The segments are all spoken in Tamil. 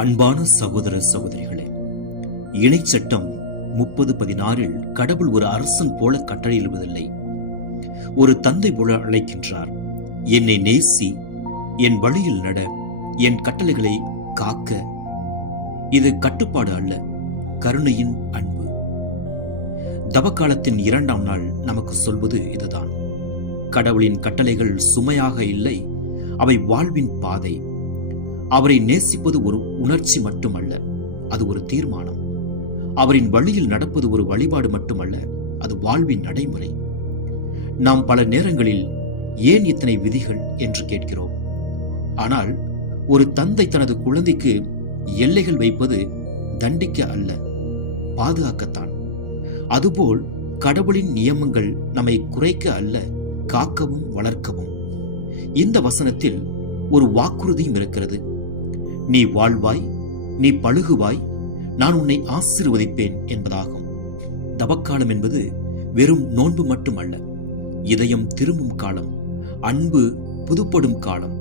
அன்பான சகோதர சகோதரிகளே, இணைச்சட்டம் 30:16 கடவுள் ஒரு அரசன் போல கட்டளையிடுவதில்லை, ஒரு தந்தை போல அழைக்கின்றார். என்னை நேசி, என் வழியில் நட, என் கட்டளைகளை காக்க. இது கட்டுப்பாடு அல்ல, கருணையின் அன்பு. தவக்காலத்தின் 2ஆம் நாள் நமக்கு சொல்வது இதுதான். கடவுளின் கட்டளைகள் சுமையாக இல்லை, அவை வாழ்வின் பாதை. அவரை நேசிப்பது ஒரு உணர்ச்சி மட்டுமல்ல, அது ஒரு தீர்மானம். அவரின் வழியில் நடப்பது ஒரு வழிபாடு மட்டுமல்ல, அது வாழ்வின் நடைமுறை. நாம் பல நேரங்களில் ஏன் இத்தனை விதிகள் என்று கேட்கிறோம். ஆனால் ஒரு தந்தை தனது குழந்தைக்கு எல்லைகள் வைப்பது தண்டிக்க அல்ல, பாதுகாக்கத்தான். அதுபோல் கடவுளின் நியமங்கள் நம்மை குறைக்க அல்ல, காக்கவும் வளர்க்கவும். இந்த வசனத்தில் ஒரு வாக்குறுதியும் இருக்கிறது. நீ வாழ்வாய், நீ பழுகுவாய், நான் உன்னை ஆசீர்வதிப்பேன் என்பதாகும். தவக்காலம் என்பது வெறும் நோன்பு மட்டுமல்ல, இதயம் திரும்பும் காலம், அன்பு புதுப்படும் காலம்,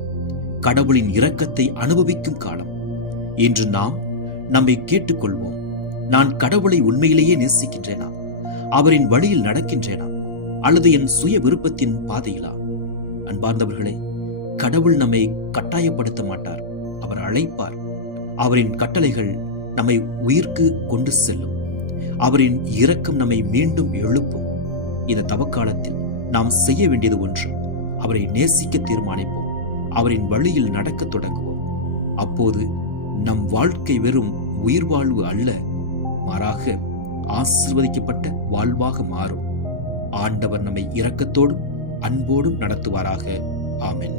கடவுளின் இரக்கத்தை அனுபவிக்கும் காலம். இன்று நாம் நம்மை கேட்டுக்கொள்வோம். நான் கடவுளை உண்மையிலேயே நேசிக்கின்றேனா? அவரின் வழியில் நடக்கின்றேனா? அல்லது என் சுய விருப்பத்தின் பாதையிலா? அன்பார்ந்தவர்களே, கடவுள் நம்மை கட்டாயப்படுத்த மாட்டார், அவர் அழைப்பார். அவரின் கட்டளைகள் நம்மை உயிர்க்கு கொண்டு செல்லும். அவரின் இரக்கம் நம்மை மீண்டும் எழுப்பும். இந்த தவக்காலத்தில் நாம் செய்ய வேண்டியது ஒன்று: அவரை நேசிக்க தீர்மானிப்போம், அவரின் வழியில் நடக்க தொடங்குவோம். அப்போது நம் வாழ்க்கை வெறும் உயிர் வாழ்வு அல்ல, மாறாக ஆசீர்வதிக்கப்பட்ட வாழ்வாக மாறும். ஆண்டவர் நம்மை இரக்கத்தோடும் அன்போடும் நடத்துவாராக. ஆமென்.